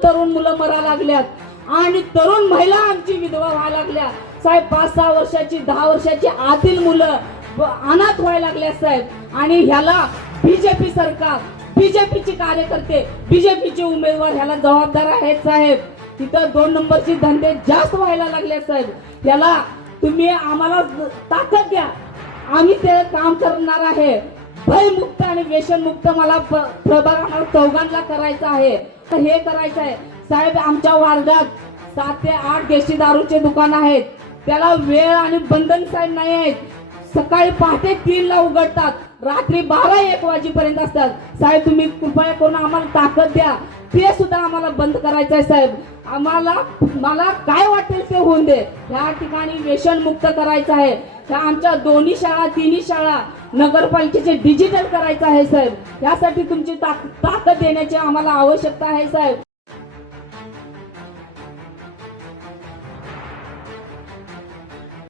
तरुण मुलं मरा लागल्यात आणि तरुण महिला आमची विधवा व्हायला लागल्या साहेब. 5-6 वर्षाची 10 वर्षाची आतील मुलं अनाथ व्हायला लागल्या साहेब. आणि ह्याला बीजेपी सरकार, बीजेपीचे कार्यकर्ते, बीजेपीचे उमेदवार ह्याला जबाबदार आहेत साहेब. तिथं 2 नंबरची धंदे जास्त व्हायला लागले साहेब. ह्याला तुम्ही आम्हाला ताकद द्या, आम्ही ते काम करणार आहे. भयमुक्त आणि व्यसनमुक्त मला प्रभाग आम्हाला चौघांना करायचं आहे. हे करायचं आहे साहेब. आमच्या वार्डात 7 ते 8 देशी दारूचे दुकान आहेत. त्याला वेळ आणि बंधन साहेब नाही आहेत. सकाळी पहाटे 3 ला उघडतात, रात्री 12-1 वाजेपर्यंत असतात साहेब. तुम्ही कृपया करून आम्हाला ताकद द्या, ते सुद्धा आम्हाला बंद करायचं आहे साहेब. मला काय वाटेल ते होऊन दे. ह्या ठिकाणी व्यसनमुक्त करायचं आहे. ह्या आमच्या दोन्ही शाळा, तिन्ही शाळा नगरपालिकेचे डिजिटल करायचं आहे साहेब. यासाठी तुमची ताकद देण्याची आम्हाला आवश्यकता आहे साहेब.